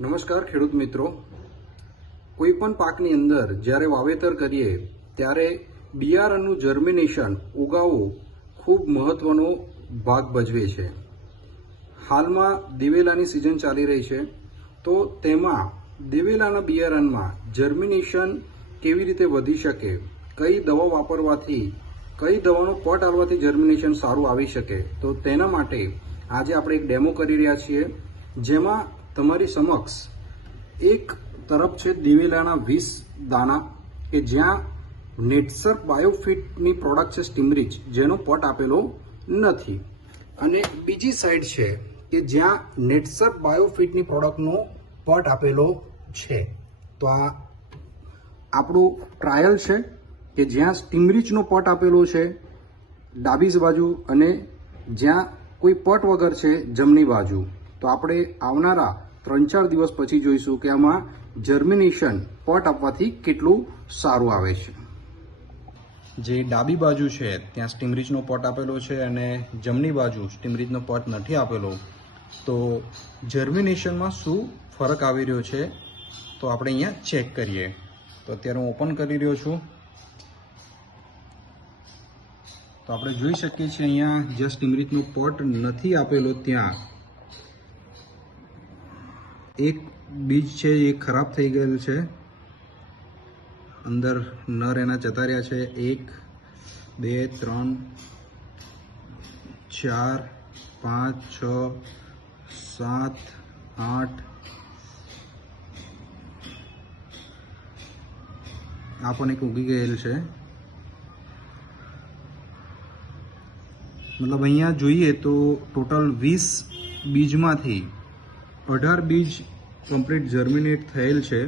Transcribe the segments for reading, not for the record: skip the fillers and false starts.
નમસ્કાર ખેડૂત મિત્રો, કોઈ પણ પાકની અંદર જ્યારે વાવેતર કરીએ ત્યારે બિયારણનું જર્મિનેશન ઉગાવવું ખૂબ મહત્વનો ભાગ ભજવે છે. હાલમાં દિવેલાની સિઝન ચાલી રહી છે, તો તેમાં દિવેલાના બિયારણમાં જર્મિનેશન કેવી રીતે વધી શકે, કઈ દવા વાપરવાથી, કઈ દવાનો પટ આવવાથી જર્મિનેશન સારું આવી શકે, તો તેના માટે આજે આપણે એક ડેમો કરી રહ્યા છીએ, જેમાં તમારી સમક્ષ એક તરફ છે દિવેલાના 20 દાણા કે જ્યાં નેટસર્પ બાયોફિટની પ્રોડક્ટ છે સ્ટીમરીચ, જેનો પટ આપેલો નથી, અને બીજી સાઈડ છે કે જ્યાં નેટસર્પ બાયોફિટની પ્રોડક્ટનો પટ આપેલો છે. તો આ આપણું ટ્રાયલ છે કે જ્યાં સ્ટીમરીચનો પટ આપેલો છે ડાબી બાજુ અને જ્યાં કોઈ પટ વગર છે જમણી બાજુ. તો આપણે આવનારા 3-4 દિવસ પછી જોઈશું કે આમાં જર્મિનેશન પટ આપવાથી કેટલું સારું આવે છે. જે ડાબી બાજુ છે ત્યાં સ્ટીમરીચનો પટ આપેલો છે અને જમણી બાજુ સ્ટીમરીચનો પટ નથી આપેલો, તો જર્મિનેશનમાં શું ફરક આવી રહ્યો છે તો આપણે અહીંયા ચેક કરીએ. તો અત્યારે હું ઓપન કરી રહ્યો છું. તો આપણે જોઈ શકીએ છીએ અહીંયા જ્યાં સ્ટીમરીચનો પટ નથી આપેલો ત્યાં એક બીજ છે એ ખરાબ થઈ ગયેલું છે, અંદર નર એના જતા રહ્યા છે. 1 2 3 4 5 6 7 8 આ પણ એક ઉગી ગયેલું છે. મતલબ અહીંયા જોઈએ તો ટોટલ 20 બીજમાંથી 18 બીજ કમ્પ્લીટ જર્મિનેટ થયેલ છે,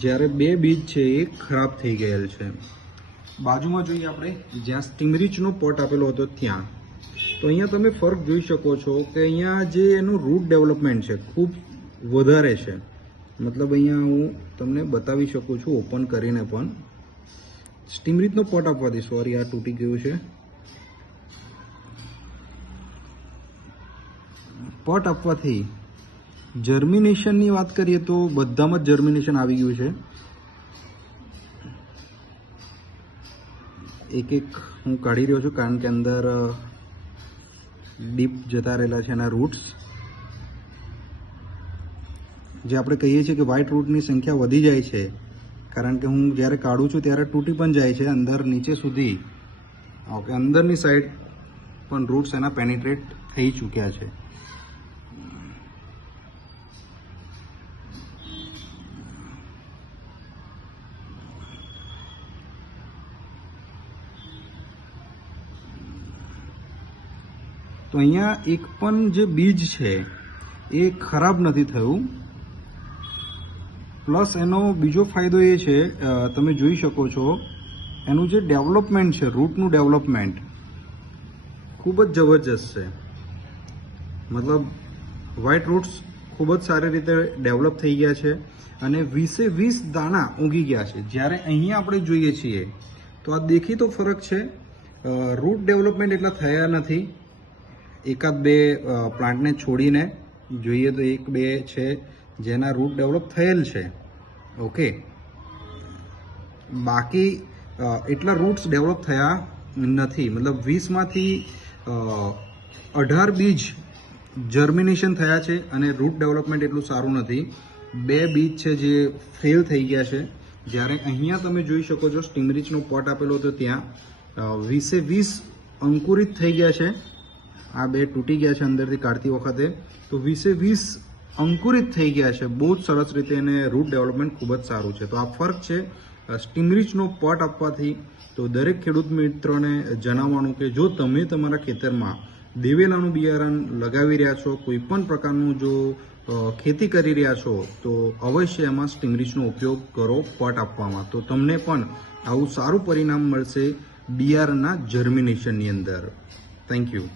જ્યારે 2 બીજ છે એ ખરાબ થઈ ગયેલ છે. બાજુમાં જોઈએ આપણે જ્યાં સ્ટીમરીચનો પટ આપેલો હતો ત્યાં, તો અહીંયા તમે ફરક જોઈ શકો છો કે અહીંયા જે એનું રૂટ ડેવલપમેન્ટ છે ખૂબ વધારે છે. મતલબ અહીંયા હું તમને બતાવી શકું છું ઓપન કરીને પણ. સ્ટીમરીચનો પટ આપવાથી, સોરી આ તૂટી ગયું છે, પટ આપવાથી જર્મિનેશનની વાત કરીએ તો બધામાં જ જર્મિનેશન આવી ગયું છે. એક એક હું કાઢી રહ્યો છું કારણ કે અંદર ડીપ જતા રહેલા છે એના રૂટ્સ. જે આપણે કહીએ છીએ કે વ્હાઇટ રૂટની સંખ્યા વધી જાય છે, કારણ કે હું જ્યારે કાઢું છું ત્યારે તૂટી પણ જાય છે અંદર નીચે સુધી. ઓકે, અંદરની સાઈડ પણ રૂટ્સ એના પેનિટ્રેટ થઈ ચૂક્યા છે. તો અહીંયા એક પણ જે બીજ છે એ ખરાબ નથી થયું. પ્લસ એનો બીજો ફાયદો એ છે, તમે જોઈ શકો છો એનું જે ડેવલપમેન્ટ છે, રૂટનું ડેવલપમેન્ટ ખૂબ જ જબરજસ્ત છે. મતલબ વ્હાઇટ રૂટ્સ ખૂબ જ સારી રીતે ડેવલપ થઈ ગયા છે અને 20 દાણા ઉગી ગયા છે. જ્યારે અહીંયા આપણે જોઈએ છીએ તો આ દેખીતો ફરક છે, રૂટ ડેવલપમેન્ટ એટલા થયા નથી. એકાદ બે પ્લાન્ટને છોડીને જોઈએ તો 1-2 છે જેના રૂટ ડેવલપ થયેલ છે. ઓકે, બાકી એટલા રૂટ્સ ડેવલપ થયા નથી. મતલબ 20માંથી 18 બીજ જર્મિનેશન થયા છે અને રૂટ ડેવલપમેન્ટ એટલું સારું નથી. 2 બીજ છે જે ફેલ થઈ ગયા છે. જ્યારે અહીંયા તમે જોઈ શકો છો સ્ટીમરીચનો પટ આપેલો હતો ત્યાં 20 અંકુરિત થઈ ગયા છે. આ 2 તૂટી ગયા છે અંદરથી કાઢતી વખતે, તો 20 અંકુરિત થઈ ગયા છે બહુ જ સરસ રીતે, અને રૂટ ડેવલપમેન્ટ ખૂબ જ સારું છે. તો આ ફરક છે સ્ટીમરીચનો પટ આપવાથી. તો દરેક ખેડૂત મિત્રોને જણાવવાનું કે જો તમે તમારા ખેતરમાં દિવેલાનું બિયારણ લગાવી રહ્યા છો, કોઈ પણ પ્રકારનું જો ખેતી કરી રહ્યા છો, તો અવશ્ય એમાં સ્ટીમરીચનો ઉપયોગ કરો પટ આપવામાં. તો તમને પણ આવું સારું પરિણામ મળશે બિયારણના જર્મિનેશનની અંદર. Thank you.